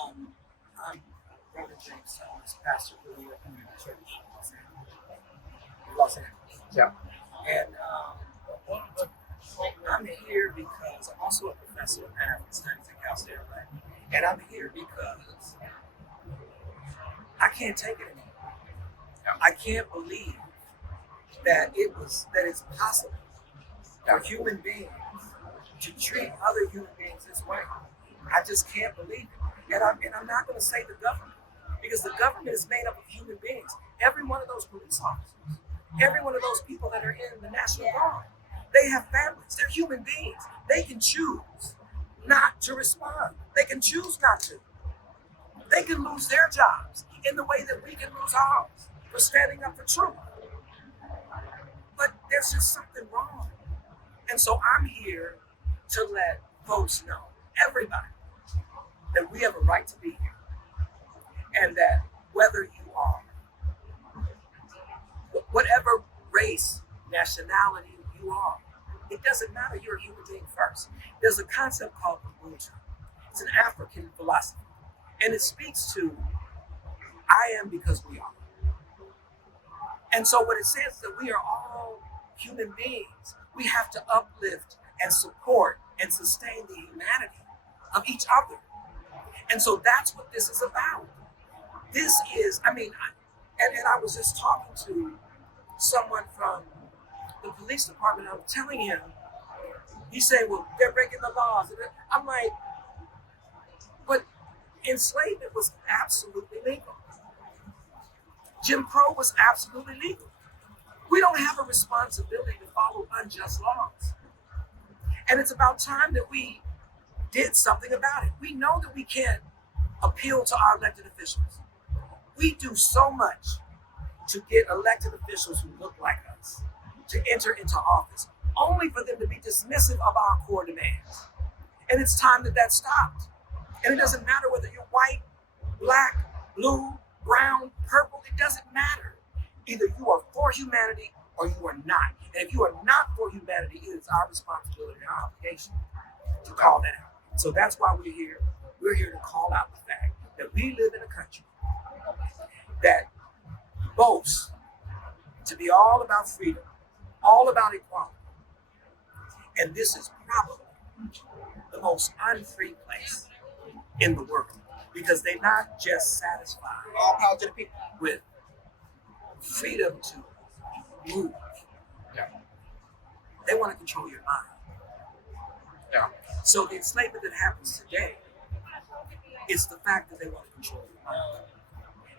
I'm Reverend James Thomas, pastor of the Reverend Church in Los Angeles. Yeah. And I'm here because I'm also a professor of African Studies at Cal State, and I'm here because I can't take it anymore. I can't believe that it's possible for human beings to treat other human beings this way. I just can't believe it. And I'm not going to say the government, because the government is made up of human beings. Every one of those police officers, every one of those people that are in the National Guard, they have families. They're human beings. They can choose not to respond. They can choose not to. They can lose their jobs in the way that we can lose ours for standing up for truth. But there's just something wrong. And so I'm here to let folks know, everybody, that we have a right to be here. And that whether you are, whatever race, nationality you are, it doesn't matter, you're a human being first. There's a concept called Ubuntu. It's an African philosophy. And it speaks to, I am because we are. And so what it says is that we are all human beings. We have to uplift and support and sustain the humanity of each other. And so that's what this is about. This is, and I was just talking to someone from the police department. I was telling him, he said, well, they're breaking the laws. I'm like, but enslavement was absolutely legal. Jim Crow was absolutely legal. We don't have a responsibility to follow unjust laws. And it's about time that we did something about it. We know that we can't appeal to our elected officials. We do so much to get elected officials who look like us to enter into office, only for them to be dismissive of our core demands. And it's time that stopped. And it doesn't matter whether you're white, black, blue, brown, purple, it doesn't matter. Either you are for humanity or you are not. And if you are not for humanity, it is our responsibility and our obligation to call that out. So that's why we're here. We're here to call out the fact that we live in a country that boasts to be all about freedom, all about equality. And this is probably the most unfree place in the world, because they're not just satisfied All power to the people. with freedom to move. Yeah. They want to control your mind. Yeah. So the enslavement that happens today is the fact that they want to control your mind.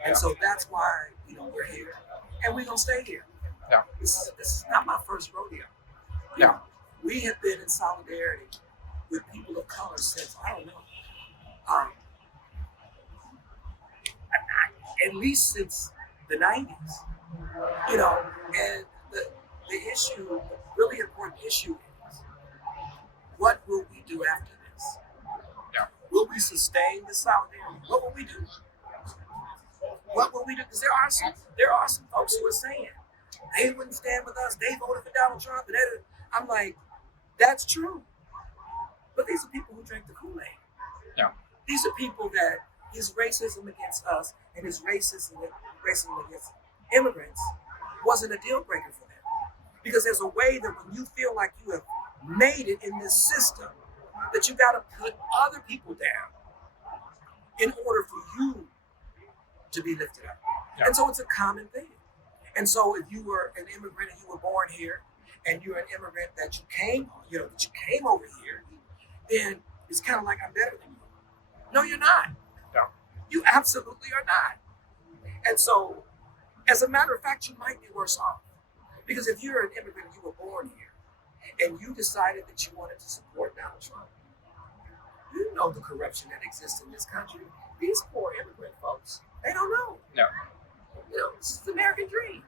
And so that's why we're here, and we're gonna stay here. Yeah. This is not my first rodeo. Yeah. We have been in solidarity with people of color since, I don't know, at least since the 90s. And the issue, really important issue is, what will we do after this? Yeah. Will we sustain this solidarity? What will we do? What will we do? Because there are some folks who are saying they wouldn't stand with us. They voted for Donald Trump. And I'm like, that's true. But these are people who drank the Kool-Aid. Yeah. These are people that his racism against us and his racism against immigrants wasn't a deal breaker for them. Because there's a way that when you feel like you have made it in this system, that you got to put other people down in order for you to be lifted up. Yeah. And so it's a common thing. And so if you were an immigrant and you were born here, and you're an immigrant that you came over here, then it's kind of like, I'm better than you. No, you're not. No. You absolutely are not. And so, as a matter of fact, you might be worse off. Because if you're an immigrant and you were born here, and you decided that you wanted to support Donald Trump, you know the corruption that exists in this country. These poor immigrant folks, they don't know. No. This is the American dream.